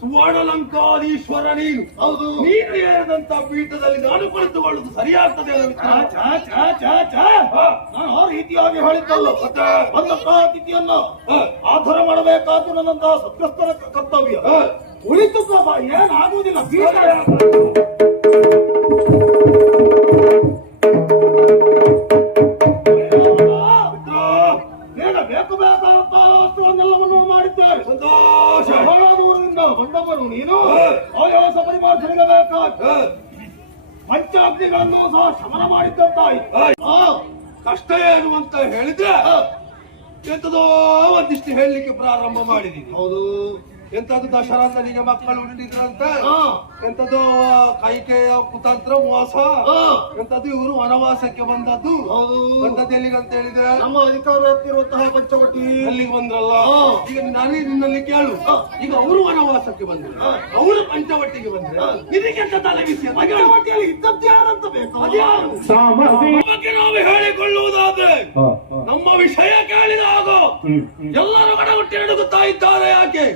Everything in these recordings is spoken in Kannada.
ಸುವರ್ಣಲಂಕಾದೀಶ್ವರ ನೀನು. ಹೌದು. ನೀನು ಏರಿದಂತ ಪೀಠದಲ್ಲಿ ನಾನು ಕುಳಿತುಕೊಳ್ಳುವುದು ಸರಿಯಾಗ್ತದೆ. ನಾನು ಆ ರೀತಿಯಾಗಿ ಹೇಳಿದ್ದಲ್ಲ. ಮತ್ತೆ? ಅತಿಥಿಯನ್ನು ಆಧಾರ ಮಾಡಬೇಕಾದ್ದು ನನ್ನಂತಹ ಸತ್ಯಸ್ಥರ ಕರ್ತವ್ಯ. ಉಳಿತು ಏನಾಗುವುದಿಲ್ಲ. ನೀನು ಹಾ. ಆಯಾಸ ಪರಿಮಾರ್ಜನೆಗೆ ಬೇಕಾದ ಹಾ. ಪಂಚಾಗ್ನಿಗಳನ್ನು ಸಹ ಶಮನ ಮಾಡಿದ್ದಂತ. ಕಷ್ಟ ಏನು ಅಂತ ಹೇಳಿದ್ರೆ ಎಂತದೋ ಒಂದಿಷ್ಟು ಹೇಳಲಿಕ್ಕೆ ಪ್ರಾರಂಭ ಮಾಡಿದೀನಿ ಹೌದು ಎಂತದ್ದು ದಶರಥನಿಗೆ ಮಕ್ಕಳು ಹುಟ್ಟಿದ್ರಂತೆ ಹಾ. ಎಂತದ್ದು ಕೈಕೆಯ ಕುತಂತ್ರ ಮೋಸ. ಎಂತದ್ದು ಇವರು ವನವಾಸಕ್ಕೆ ಬಂದದ್ದು. ಹೌದು. ಬಂದದ್ದು ಎಲ್ಲಿಗೆ ಅಂತ ಹೇಳಿದ್ರೆ? ನಮ್ಮ ಅಧಿಕಾರ ಹತ್ತಿರುವಂತಹ ಪಂಚವಟಿ. ಅಲ್ಲಿಗೆ ಬಂದ್ರಲ್ಲ? ಈಗ ನಾನೇ ನಿನ್ನಲ್ಲಿ ಕೇಳು. ಈಗ ಅವರು ವನವಾಸಕ್ಕೆ ಬಂದ್ರು. ಅವರು ಪಂಚವಟ್ಟಿಗೆ ಬಂದ್ರೆ. ಇದಕ್ಕೆಂತ ತಲೆ ಅಂತ. ಪಂಚವಟಿಯಲ್ಲಿ ಇದ್ದದ್ದು ಯಾರಂತ ಬೇಕು ಅದ್ಯಾರು? ಬಗ್ಗೆ ನಾವು ಹೇಳಿಕೊಳ್ಳುವುದಾದ್ರೆ ನಮ್ಮ ವಿಷಯ ಕೇಳಿದಾಗ ಎಲ್ಲರೂ ಕಡಗುಟ್ಟಿ ನಡುಗುತ್ತಾ ಇದ್ದಾರೆ ಯಾಕೆ?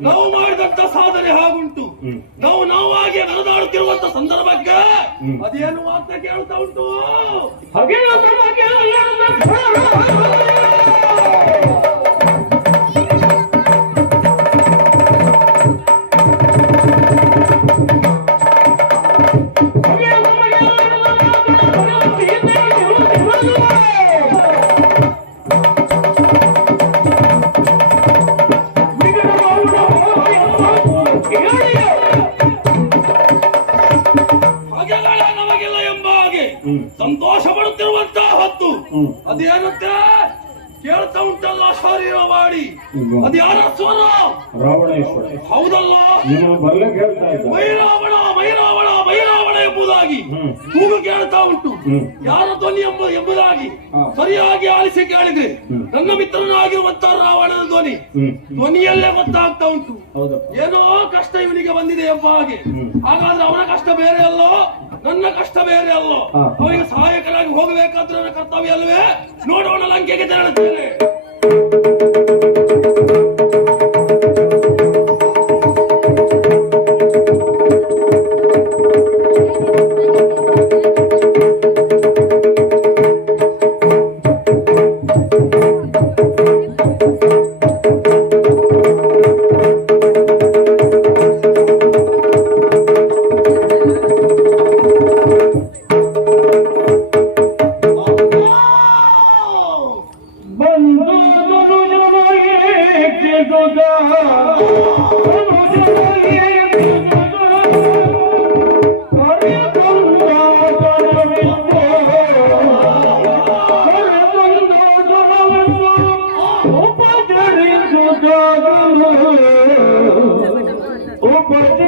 ನಾವು ಮಾಡಿದಂತ ಸಾಧನೆ ಹಾಗುಂಟು. ನಾವು ನಾವು ನಾವಾಗಿ ನಡೆದಾಡುತ್ತಿರುವಂತ ಸಂದರ್ಭಕ್ಕೆ ಅದೇನು ಅಂತ ಕೇಳ್ತಾ ಉಂಟು? ಹಾಗೆಲ್ಲ ಮಾಡಿ. ಅದ್ಯಾರ ಸ್ವರ ರಾವಣೇಶ್ವರ. ಹೌದಲ್ಲ? ನಿಮ್ಮ ಬಲ್ಲೆ ಕೇಳ್ತಾ ಇದ್ದ. ಮೈರಾವಣ ಮೈರಾವಣ ಮೈರಾವಣ ಎಂಬುದಾಗಿ ಕೂಗು ಕೇಳ್ತಾ ಉಂಟು. ಯಾರ ಧ್ವನಿ ಎಂಬ ಎಂಬುದಾಗಿ ಸರಿಯಾಗಿ ಆಲಿಸಿ ಕೇಳಿದ್ರೆ ನನ್ನ ಮಿತ್ರನಾಗಿರುವಂತಹ ರಾವಣನ ಧ್ವನಿ ಧ್ವನಿಯಲ್ಲೇ ಗೊತ್ತಾಗ್ತಾ ಉಂಟು. ಏನೋ ಕಷ್ಟ ಇವನಿಗೆ ಬಂದಿದೆ ಎಂಬ ಹಾಗೆ. ಹಾಗಾದ್ರೆ ಅವನ ಕಷ್ಟ ಬೇರೆ ಅಲ್ಲೋ? ನನ್ನ ಕಷ್ಟ ಬೇರೆ ಅಲ್ಲೋ. ಅವನಿಗೆ ಸಹಾಯಕರಾಗಿ ಹೋಗಬೇಕಾದ್ರೆ ನನ್ನ ಕರ್ತವ್ಯ ಅಲ್ವೇ ನೋಡೋಣ ಲಂಕೆಗೆ ತೆರಳುತ್ತೇನೆ. Oh,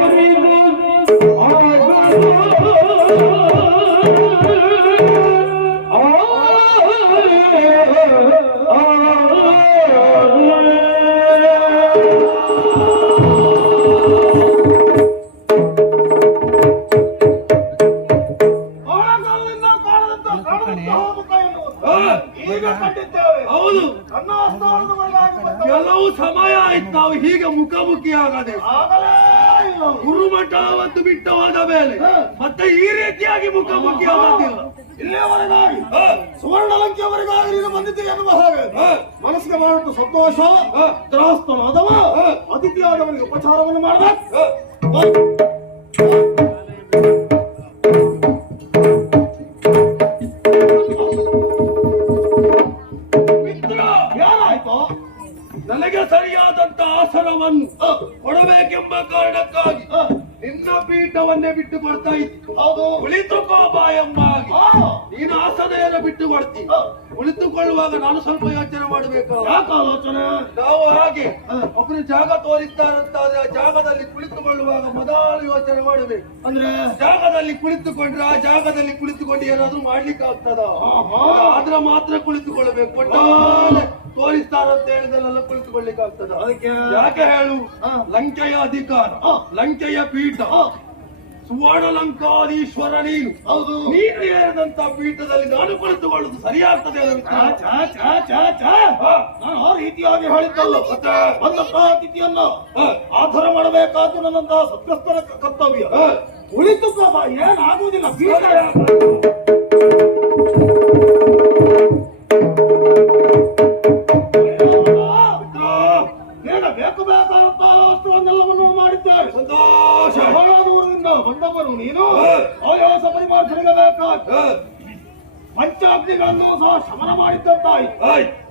ಸುವರ್ಣಲಂಕೆಯವರೆಗಾಗಿ ನೀನು ಬಂದಿದ್ದೆ ಎನ್ನುವ ಹಾಗೆ. ಮನಸ್ಸಿಗೆ ಮಾಡಿಟ್ಟು ಸಂತೋಷ ತ್ರಾಸ್ತನಾದವ ಅತಿಥಿಯಾದವನಿಗೆ ಉಪಚಾರವನ್ನು ಮಾಡಬೇಕು. ಅಂದ್ರೆ ಜಾಗದಲ್ಲಿ ಕುಳಿತುಕೊಂಡ್ರೆ ಆ ಜಾಗದಲ್ಲಿ ಕುಳಿತುಕೊಂಡು ಏನಾದ್ರೂ ಮಾಡ್ಲಿಕ್ಕೆ ಆಗ್ತದ? ಆದ್ರ ಮಾತ್ರ ಕುಳಿತುಕೊಳ್ಳಬೇಕು. ತೋರಿಸ್ತಾರ ಅಂತ ಹೇಳಿದಲ್ಲೆಲ್ಲ ಕುಳಿತುಕೊಳ್ಳಿಕ್ಕೆ ಆಗ್ತದ ಅದಕ್ಕೆ ಯಾಕೆ ಹೇಳು. ಲಂಕೆಯ ಅಧಿಕಾರ. ಲಂಕೆಯ ಪೀಠ ಸುವರ್ಣಲಂಕಾದೀಶ್ವರ ನೀನು ಹೌದು ನೀನು ಏರಿದಂತ ಪೀಠದಲ್ಲಿ ನಾನು ಕುಳಿತುಕೊಳ್ಳುವುದು ಸರಿಯಾಗ್ತದೆ. ನಾನು ಆ ರೀತಿಯಾಗಿ ಹೇಳಿದ್ದಲ್ಲ ಮತ್ತೆ? ಅತಿಥಿಯನ್ನು. ಆಧಾರ ಮಾಡಬೇಕಾದ್ರೂ ಮಾಡಬೇಕಾದ್ದು ನನ್ನಂತಹ ಸತ್ಯಸ್ಥರ ಕರ್ತವ್ಯ. ಉಳಿತು ಏನಾಗುವುದಿಲ್ಲ ಪಂಚಾಗ್ನಿಗಳನ್ನು ಸಹ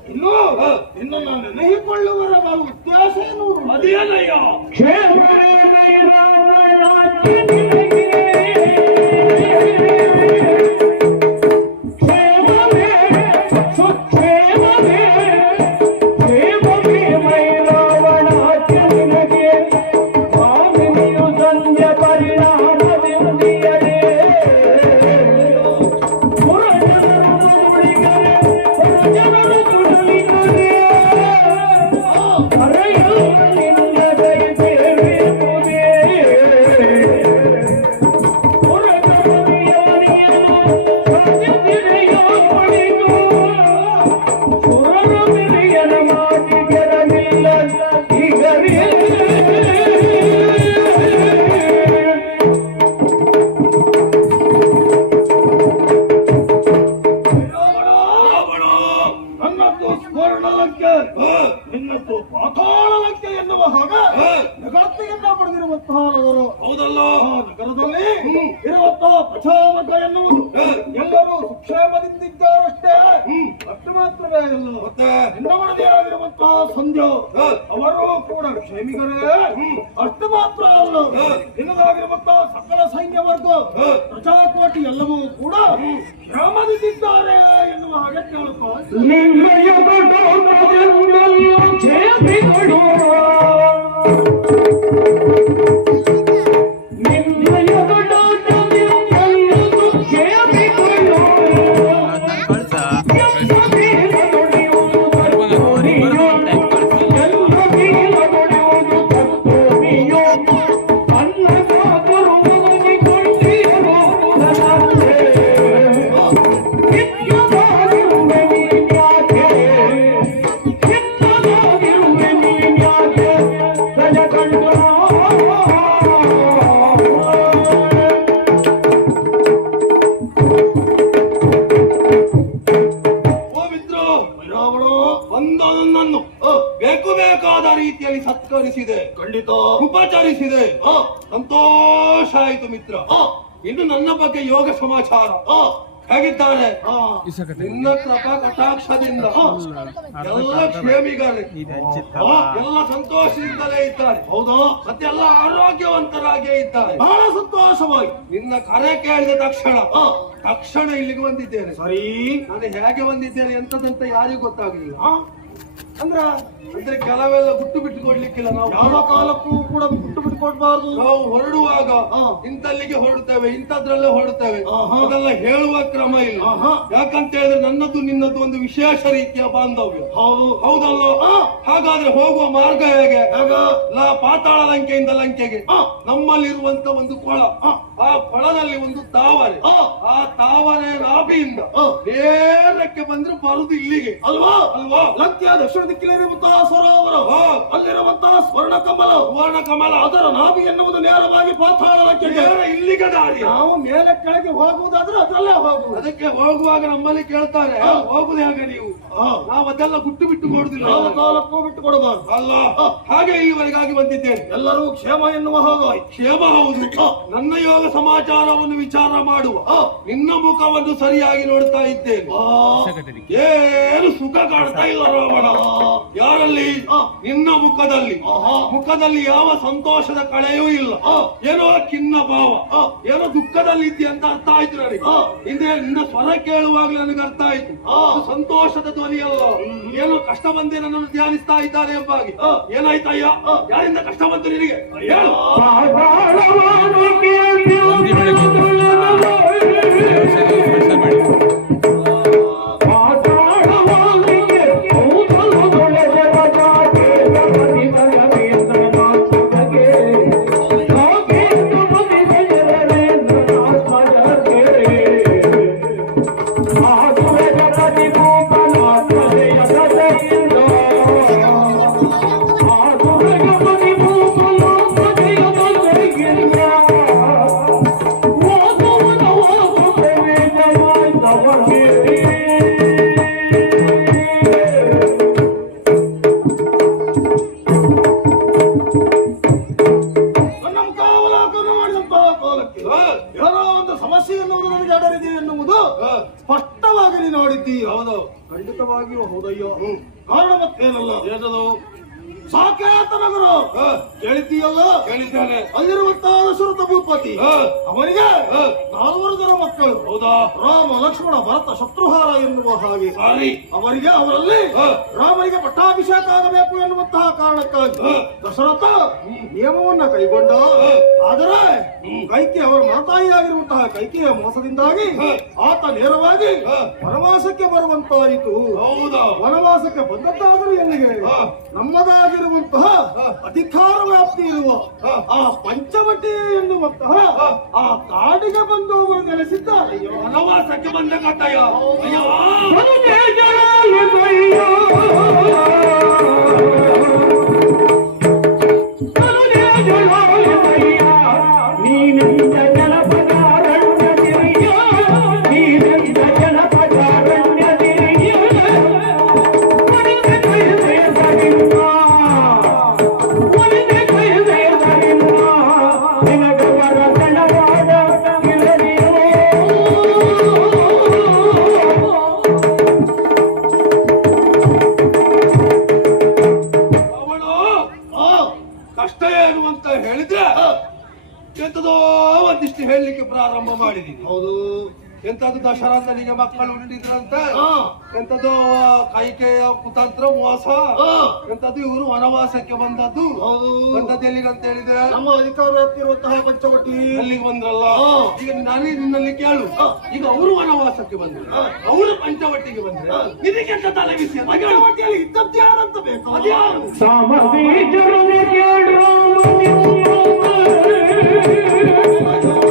ನಗರತೆಯನ್ನ ಪಡೆದಿರುವಂತಹ ನಗರ. ಹೌದಲ್ಲ? ನಗರದಲ್ಲಿ ಇರುವಂತಹ ಪ್ರಚಾಮಕ ಎನ್ನುವುದು. ಎಲ್ಲರೂ ಸುಕ್ಷೇಮದಿಂದಿದ್ದಾರಷ್ಟೇ. ಮಾತ್ರವೇ ಅಲ್ಲ. ಮತ್ತೆ ನಿನ್ನ ಸಂಧ್ಯಾ ಅವರು ಕೂಡ ಕ್ಷೇಮಿಗರೇ ಅಷ್ಟು ಮಾತ್ರ ಅಲ್ಲ. ನಿನ್ನದಾಗಿರುವಂತಹ ಸಕಲ ಸೈನ್ಯ ವರ್ಗ ಹ. ಪ್ರಜಾಕೋಟಿ ಎಲ್ಲವೂ ಕೂಡ ಕ್ಷೇಮದಿಂದಿದ್ದಾರೆ ಎನ್ನುವ ಹಾಗೆ ಕೇಳುತ್ತಾ ನಿನ್ನಯ ಬಡೋದೆಂದೆಲ್ಲ ಛೇದಿಗಳು. ಆಯಿತು ಮಿತ್ರ. ಹ, ಇನ್ನು ನನ್ನ ಬಗ್ಗೆ ಯೋಗ ಸಮಾಚಾರ. ಹೇಗಿದ್ದಾಳೆ ಹೇಗಿದ್ದಾರೆ? ಹ. ನಿನ್ನ ಕೃಪಾ ಕಟಾಕ್ಷದಿಂದ. ಎಲ್ಲ ಕ್ಷೇಮಿಗಾರೆ ಎಲ್ಲ ಸಂತೋಷದಿಂದಲೇ ಇದ್ದಾರೆ. ಹೌದು. ಮತ್ತೆ ಎಲ್ಲ ಆರೋಗ್ಯವಂತರಾಗೇ ಇದ್ದಾರೆ. ಬಹಳ ಸಂತೋಷವಾಗಿ. ನಿನ್ನ ಕರೆ ಕೇಳಿದ ತಕ್ಷಣ ಹ, ತಕ್ಷಣ ಇಲ್ಲಿಗೆ ಬಂದಿದ್ದೇನೆ. ಸರಿ. ನಾನು ಹೇಗೆ ಬಂದಿದ್ದೇನೆ ಎಂತದಂತ ಯಾರಿಗೂ ಗೊತ್ತಾಗಲಿಲ್ಲ. ಹ, ಅಂದ್ರ ಅಂದ್ರೆ ಕೆಲವೆಲ್ಲ ಗುಟ್ಟು ಬಿಟ್ಟು ಕೊಡ್ಲಿಕ್ಕಿಲ್ಲ ನಾವು. ಯಾವ ಕಾಲಕ್ಕೂ ಕೂಡ ಬಿಟ್ಟು ಬಿಟ್ಟು ಕೊಡ್ಬಾರ್ದು. ನಾವು ಹೊರಡುವಾಗ. ಇಂತಲ್ಲಿಗೆ ಹೊರಡ್ತೇವೆ ಇಂಥದ್ರಲ್ಲೇ ಹೊರಡ್ತೇವೆ. ಅದೆಲ್ಲ ಹೇಳುವ ಕ್ರಮ ಇಲ್ಲ. ಯಾಕಂತ ಹೇಳಿದ್ರೆ ನನ್ನದು ನಿನ್ನದು ಒಂದು ವಿಶೇಷ ರೀತಿಯ ಬಾಂಧವ್ಯ. ಹೌದು. ಹೌದಲ್ಲ ಹಾಗಾದ್ರೆ ಹೋಗುವ ಮಾರ್ಗ ಹೇಗೆ? ಲಾ ಪಾತಾಳ ಲಂಕೆಯಿಂದ ಲಂಕೆಗೆ. ನಮ್ಮಲ್ಲಿರುವಂತ ಒಂದು ಕೊಳ. ಆ ಕೊಳದಲ್ಲಿ ಒಂದು ತಾವರೆ. ಆ ತಾವರೆ ನಾಭಿಯಿಂದ ಹ. ನೇರಕ್ಕೆ ಬಂದ್ರೆ ಬರುದು ಇಲ್ಲಿಗೆ. ಅಲ್ವಾ? ಅಲ್ವಾ? ಲಂಕೆಯ ದಕ್ಷಿಣ ದಿಕ್ಕಿನಲ್ಲಿರುವಂತಹ ಸರೋವರ. ಅಲ್ಲಿರುವಂತಹ ಸ್ವರ್ಣ ಕಮಲ ಸುವರ್ಣ ಕಮಲ ಅದರ ನಾಭಿ ಎನ್ನುವುದು ನೇರವಾಗಿ ಪಾತಾಳಕ್ಕೆ. ನೇರ ಇಲ್ಲಿಗೆ ದಾರಿ. ನಾವು ಮೇಲೆ ಕೆಳಗೆ ಹೋಗುವುದಾದ್ರೆ ಅದರಲ್ಲೇ ಹೋಗುವುದು. ಅದಕ್ಕೆ ಹೋಗುವಾಗ ನಮ್ಮಲ್ಲಿ ಕೇಳ್ತಾರೆ ಹೋಗುದು ಹೇಗೆ ನೀವು? ನಾವು ಅದೆಲ್ಲ ಗುಟ್ಟು ಬಿಟ್ಟು ಕೊಡುದಿಲ್ಲ ಕಾಲಕ್ಕೂ ಬಿಟ್ಟು ಕೊಡಬಾರ್ದು. ಅಲ್ಲ. ಹಾಗೆ ಇಲ್ಲಿವರೆಗಾಗಿ ಬಂದಿದ್ದೇನೆ. ಎಲ್ಲರೂ ಕ್ಷೇಮ ಎನ್ನುವ ಹೋಗ. ಕ್ಷೇಮ ಹೌದು. ನನ್ನ ಯೋಗ ಸಮಾಚಾರವನ್ನು ವಿಚಾರ ಮಾಡುವ. ನಿನ್ನ ಮುಖವನ್ನು ಸರಿಯಾಗಿ ನೋಡ್ತಾ ಇದ್ದೇನೆ. ಏನು ಸುಖ ಕಾಣ್ತಾ ಇಲ್ಲ ರಾವಣ ಯಾರಲ್ಲಿ ನಿನ್ನ ಮುಖದಲ್ಲಿ. ಮುಖದಲ್ಲಿ ಯಾವ ಸಂತೋಷದ ಕಳೆಯೂ ಇಲ್ಲ ಏನೋ ಖಿನ್ನ ಭಾವ ಏನೋ ದುಃಖದಲ್ಲಿ ಇದ್ದಿ ಅಂತ ಅರ್ಥ ಆಯ್ತು ನನಗೆ ಹಿಂದೆ ನಿನ್ನ ಸ್ವರ ಕೇಳುವಾಗಲೇ ನನಗೆ ಅರ್ಥ ಆಯ್ತು ಸಂತೋಷದ ಧ್ವನಿಯಲ್ಲ ಏನೋ ಕಷ್ಟ ಬಂದೆ ನನ್ನನ್ನು ಧ್ಯಾನಿಸ್ತಾ ಇದ್ದಾರೆ ಎಂಬಾಗಿ ಏನಾಯ್ತಯ್ಯ ಯಾರಿಂದ ಕಷ್ಟ ಬಂತು ನಿನಗೆ ಹೇಳು ಖಂಡಿತವಾಗಿಯೂ ಹೌದಯ್ಯೋ ಕಾರಣ ಮತ್ತೇನಲ್ಲ ಏನದು? ಸಾಕೇತ ನಗರ ಕೇಳಿದ್ದೀಯಲ್ಲ ಕೇಳಿದ್ದೇನೆ. ಅಲ್ಲಿರುವಂತಹ ದಶರಥ ಭೂಪತಿ. ಅವನಿಗೆ ನಾಲ್ವರು ಜನ ಮಕ್ಕಳು. ಹೌದಾ? ರಾಮ ಲಕ್ಷ್ಮಣ ಭರತ ಶತ್ರುಹಾರ ಎನ್ನುವ ಹಾಗೆ. ಸಾರಿ. ಅವರಿಗೆ ಅವರಲ್ಲಿ. ರಾಮನಿಗೆ ಪಟ್ಟಾಭಿಷೇಕ ಆಗಬೇಕು ಎನ್ನುವಂತಹ ಕಾರಣಕ್ಕಾಗಿ. ದಶರಥ ನಿಯಮವನ್ನ ಕೈಗೊಂಡ. ಆದರೆ ಕೈಕಿ ಅವರ ಮಾತಾಯಿಯಾಗಿರುವಂತಹ ಕೈಕೆಯ ಮೋಸದಿಂದಾಗಿ ಆತ ನೇರವಾಗಿ. ವನವಾಸಕ್ಕೆ ಬರುವಂತಾಯಿತು. ಹೌದಾ? ವನವಾಸಕ್ಕೆ ಬಂದದ್ದಾದರೂ ಎಲ್ಲಿಗೆ? ಹ. ನಮ್ಮದಾಗಿರುವಂತಹ ಅಧಿಕಾರ ವ್ಯಾಪ್ತಿ ಇರುವ ಆ ಪಂಚವಟಿ ಎನ್ನುವಂತಹ ಆ ಕಾಡಿಗೆ ಬಂದು ಅವರು ನೆಲೆಸಿದ್ದಾರೆ ವನವಾಸಕ್ಕೆ ಬಂದ ಕಥೆಯ ಅಯ್ಯೋ. ಎಂತದೋ ಒಂದಿಷ್ಟು ಹೇಳಲಿಕ್ಕೆ ಪ್ರಾರಂಭ ಮಾಡಿದೀನಿ. ಹೌದು. ಎಂತದ್ದು ದಶರಥನಿಗೆ ಮಕ್ಕಳು ಉಂಟಿದ್ರಂತ ಎಂತದ್ದು ಕೈಕೆಯ ಕುತಂತ್ರ ಮೋಸ? ಎಂತದ್ದು ಇವರು ವನವಾಸಕ್ಕೆ ಬಂದದ್ದು? ಹೌದು. ಬಂದದ್ದು ಎಲ್ಲಿಗಂತ ಹೇಳಿದ್ರೆ? ನಮ್ಮ ಅಧಿಕಾರ ವ್ಯಾಪ್ತಿ ಪಂಚವಟಿ. ಅಲ್ಲಿಗೆ ಬಂದ್ರಲ್ಲ? ಈಗ ನಾನೇ ನಿನ್ನಲ್ಲಿ ಕೇಳು. ಈಗ ಅವರು ವನವಾಸಕ್ಕೆ ಬಂದ್ರು. ಅವರು ಪಂಚವಟ್ಟಿಗೆ ಬಂದ್ರೆ ಇದಕ್ಕೆಂತ ತಲೆ ಬಿಸಿ ಅಂತ. ಪಂಚವಟಿಯಲ್ಲಿ ಇದ್ದದ್ದು ಯಾರಂತ ಬೇಕು? ಅದ್ಯಾರು? Thank you.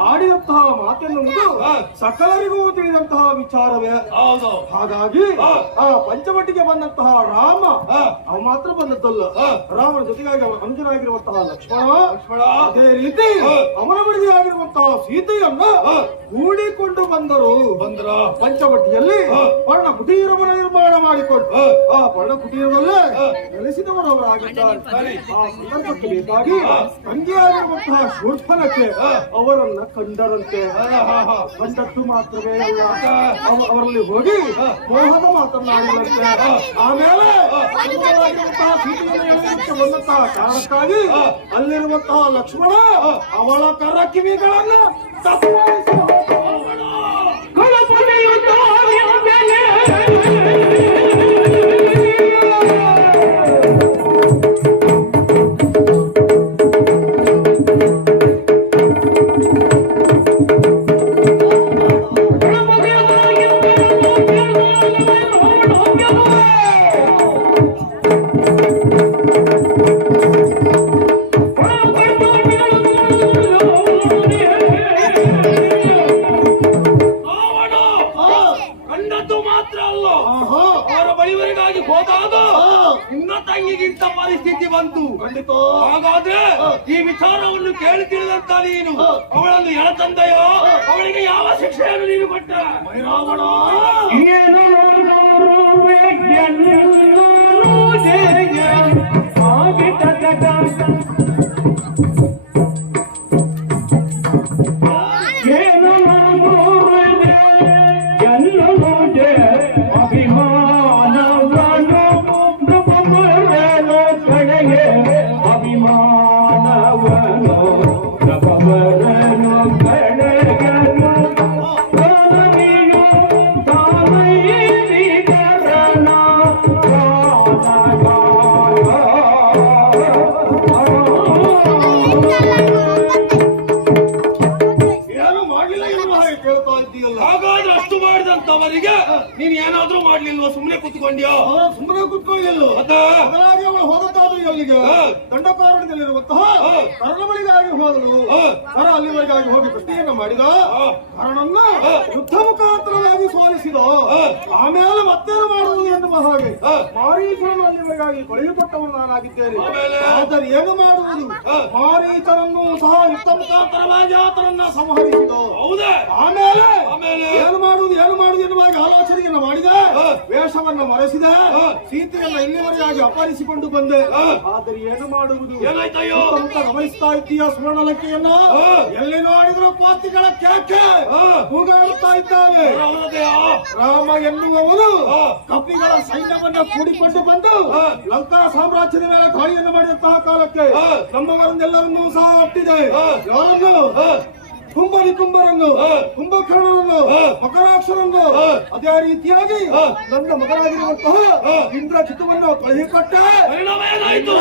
ಆಡಿದಂತಹ ಮಾತನ್ನು ಸಕಲರಿಗೂ ತಿಳಿದಂತಹ ವಿಚಾರವೇ. ಹೌದು. ಹಾಗಾಗಿ. ಆ ಪಂಚವಟಿಗೆ ಬಂದಂತಹ ರಾಮ. ಅವ ಮಾತ್ರ ಬಂದದ್ದಲ್ಲ. ರಾಮನ ಜೊತೆಗಾಗಿ ಅವನ ಅನುಜನಾಗಿರುವಂತಹ ಲಕ್ಷ್ಮಣ ಲಕ್ಷ್ಮಣ. ಅದೇ ರೀತಿ. ಅವನ ಬಿಡದಿಯಾಗಿರುವಂತಹ ಸೀತೆಯನ್ನ. ಕೂಡಿಕೊಂಡು ಬಂದರು. ಬಂದ್ರ. ಪಂಚವಟಿಯಲ್ಲಿ. ಪರ್ಣ ಕುಟೀರವನ ನಿರ್ಮಾಣ ಮಾಡಿಕೊಂಡು. ಆ ಪರ್ಣ ಕುಟೀರದಲ್ಲೇ ನೆಲೆಸಿದವರವರಾಗಿದ್ದಾರೆ. ನೆಲೆಸಿದವರು ಅವರಾಗಿದ್ದಾರೆ ಆ ಸಂದರ್ಭಕ್ಕೆ ಬೇಕಾಗಿ ಅಂಗಿಯಾಗಿರುವಂತಹ ತಂಗಿಯಾಗಿರುವಂತಹ ಶೂರ್ಪನಕ್ಕೆ. ಅವರನ್ನ ಕಂಡರಂತೆ. ಕಂಡದ್ದು ಮಾತ್ರವೇ ಅಲ್ಲ ಅವರಲ್ಲಿ ಹೋಗಿ. ಮೋಹದ ಮಾತನಾಡಿದಂತೆ ಆಮೇಲೆ ಬಂದಂತಹ ಕಾರಣಕ್ಕಾಗಿ. ಅಲ್ಲಿರುವಂತಹ ಲಕ್ಷ್ಮಣ ಅವಳ ಕರ ಕಿವಿಗಳನ್ನ ಬಂತು. ಖಂಡಿತ. ಹಾಗಾದ್ರೆ ಈ ವಿಚಾರವನ್ನು ಕೇಳಿ ತಿಳಿದಂತ ನೀನು ಅವಳನ್ನು ಎಳತಂದೆಯೋ ಅವಳಿಗೆ ಯಾವ ಶಿಕ್ಷೆಯನ್ನು ನೀನು ಕೊಟ್ಟ? ರಾವಣ ಅಭಿಮಾನವನು Lord. ಆಮೇಲೆ ಮತ್ತೇನು ಮಾಡುವುದು ಎನ್ನುವ ಹಾಗೆ. ಮಾರೀಚರನ್ನು ಮಾರೀಚನನ್ನು ಅಲ್ಲಿವರೆಗಾಗಿ ಕಳುಹಿಕೊಟ್ಟವನು ನಾನಾಗಿದ್ದೇನೆ ಆದರೆ ಏನು ಮಾಡುವುದು? ಮಾರೀಚರನ್ನು ಮಾರೀಚನನ್ನು ಸಹ ಯುದ್ಧ ಮುಖಾಂತರವಾಗಿ ಆತನನ್ನ ಸಂಹರಿಸಿದ? ಹೌದೇ. ಆಮೇಲೆ? ಆಮೇಲೆ? ಏನು ಮಾಡುವುದು? ಏನು ಮಾಡುವುದು ಎನ್ನುವಾಗಿ ಆಲೋಚನೆಯನ್ನು ಮಾಡಿದೆ. ವೇಷವನ್ನು ಮರೆಸಿದ. ಸೀತೆಯನ್ನ ಇಲ್ಲಿವರೆಗಾಗಿ ಅಪಹರಿಸಿಕೊಂಡು ಬಂದೆ. ಆದರೆ ಏನು ಮಾಡುವುದು? ಗಮನಿಸ್ತಾ ಇದ್ದೀಯ ಸ್ಮರಣ ಲಕ್ಕೆಯನ್ನ ಎಲ್ಲಿ ನೋಡಿದ್ರು ಪಾತಿಗಳ ಕ್ಯಾಕೆ? ಹೂಗಾಡುತ್ತಾ ಕೂಗಾಡುತ್ತಾ ಇದ್ದಾವೆ. ರಾಮ ಎನ್ನುವವನು ಹಾ. ಕಪ್ಪಿಗಳ ಸೈನ್ಯವನ್ನ ಕೂಡಿಕೊಂಡು ಬಂದು. ಲಂಕಾ ಸಾಮ್ರಾಜ್ಯದ ಮೇಲೆ ದಾಳಿಯನ್ನು ಮಾಡಿದಂತಹ ಕಾಲಕ್ಕೆ ನಮ್ಮವರನ್ನೆಲ್ಲರನ್ನು ಸಹ ಅಟ್ಟಿದೆ. ಯಾರನ್ನು ಹಾ. ಕುಂಬರನ್ನು ಹಾ. ಮಕರಾಕ್ಷರನ್ನು. ಅದೇ ರೀತಿಯಾಗಿ. ನನ್ನ ಮಗನಾಗಿರುವಂತಹ ಇಂದ್ರ ಚಿತ್ತವನ್ನು ಕಳುಹಿಕೊಟ್ಟೆ ಪರಿಣಾಮ ಏನಾಯ್ತು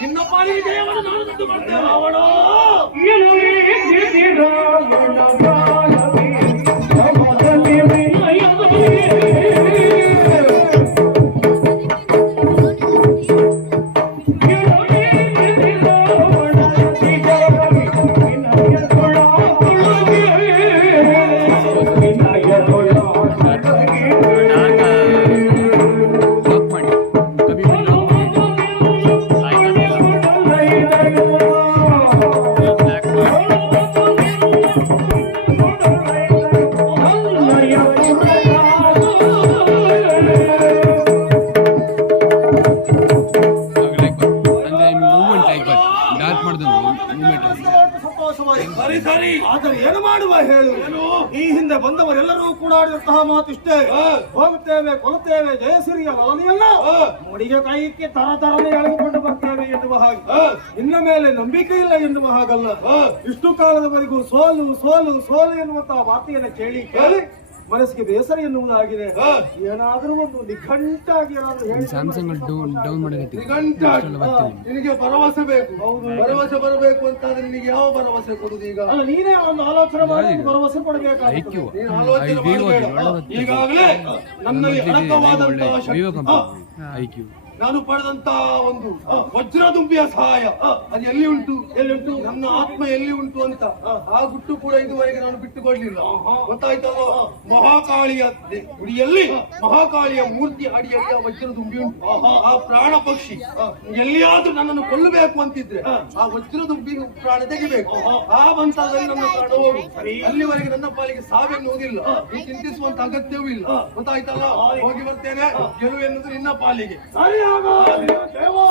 ನಿನ್ನ ಪಾಲಿಗೆ ಜಯವನ್ನು ನಾನು ತಂದು ಮಾಡ್ತೇನೆ ರಾವಣ ಬಂದವರೆಲ್ಲರೂ ಕೂಡ ಆಡಿದಂತಹ ಮಾತಿಷ್ಟೇ. ಹೋಗುತ್ತೇವೆ ಕೊಲ್ಲುತ್ತೇವೆ ಜಯಸಿರಿಯ ಲಲನೆಯನ್ನ ಮಡಿಗೆ ಕೈಕ್ಕೆ ತರ ತರನೇ ಎಳೆದುಕೊಂಡು ಬರ್ತೇವೆ ಎನ್ನುವ ಹಾಗೆ. ಇನ್ನ ಮೇಲೆ ನಂಬಿಕೆ ಇಲ್ಲ ಎನ್ನುವ ಹಾಗಲ್ಲ. ಇಷ್ಟು ಕಾಲದವರೆಗೂ ಸೋಲು ಸೋಲು ಸೋಲು ಎನ್ನುವಂತಹ ಮಾತೆಯನ್ನು ಕೇಳಿ ಕೇಳಿ ಮನಸ್ಸಿಗೆ ಬೇಸರ ಎನ್ನುವುದಾಗಿದೆ. ಏನಾದರೂ ಒಂದು ನಿಘಂಟಾಗಿ ಸ್ಯಾಮ್ಸಂಗ್ ಡೌನ್ ನಿನಗೆ ಭರವಸೆ ಬೇಕು. ಹೌದು. ಭರವಸೆ ಬರಬೇಕು ಅಂತ ಆದ್ರೆ ನಿನಗೆ ಯಾವ ಭರವಸೆ ಕೊಡುದು ಈಗ? ಅಲ್ಲ ನೀನೇ ಒಂದು ಆಲೋಚನೆ ಮಾಡಿ ಭರವಸೆ ಕೊಡಬೇಕು ಐಕ್ಯೂ ನೀನು ಆಲೋಚನೆ ಮಾಡಬೇಡ. ಈಗಾಗಲೇ ನನ್ನಲ್ಲಿ ಅಡಕವಾದಂತಹ ಶಕ್ತಿ. ಐಕ್ಯೂ ನಾನು ಪಡೆದಂತ ಒಂದು ವಜ್ರದುಂಬಿಯ ಸಹಾಯ ಅದು ಎಲ್ಲಿ ಉಂಟು? ಎಲ್ಲಿ ಉಂಟು? ನನ್ನ ಆತ್ಮ ಎಲ್ಲಿ ಉಂಟು ಅಂತ ಆ ಗುಟ್ಟು ಕೂಡ ಇದುವರೆಗೆ ನಾನು ಬಿಟ್ಟುಕೊಡ್ಲಿಲ್ಲ ಗೊತ್ತಾಯ್ತಲ್ಲ ಮಹಾಕಾಳಿಯ ಗುಡಿಯಲ್ಲಿ ಮಹಾಕಾಳಿಯ ಮೂರ್ತಿ ಅಡಿಯಲ್ಲಿ ಆ ವಜ್ರದುಂಬಿ ಉಂಟು. ಆ ಪ್ರಾಣ ಪಕ್ಷಿ ಎಲ್ಲಿಯಾದ್ರೂ ನನ್ನನ್ನು ಕೊಲ್ಲಬೇಕು ಅಂತಿದ್ರೆ ಆ ವಜ್ರದುಂಬಿ ಪ್ರಾಣ ತೆಗಿಬೇಕು. ಆ ಬಂತಾದಲ್ಲಿ ನನ್ನ ಪ್ರಾಣ ಹೋಗು. ಅಲ್ಲಿವರೆಗೆ ನನ್ನ ಪಾಲಿಗೆ ಸಾವೆನ್ನುವುದಿಲ್ಲ ಚಿಂತಿಸುವಂತ ಅಗತ್ಯವೂ ಇಲ್ಲ. ಗೊತ್ತಾಯ್ತಲ್ಲ? ಹೋಗಿ ಬರ್ತೇನೆ. ಗೆಲುವು ಎನ್ನುವುದು ನಿನ್ನ ಪಾಲಿಗೆ. 大哥你要给我。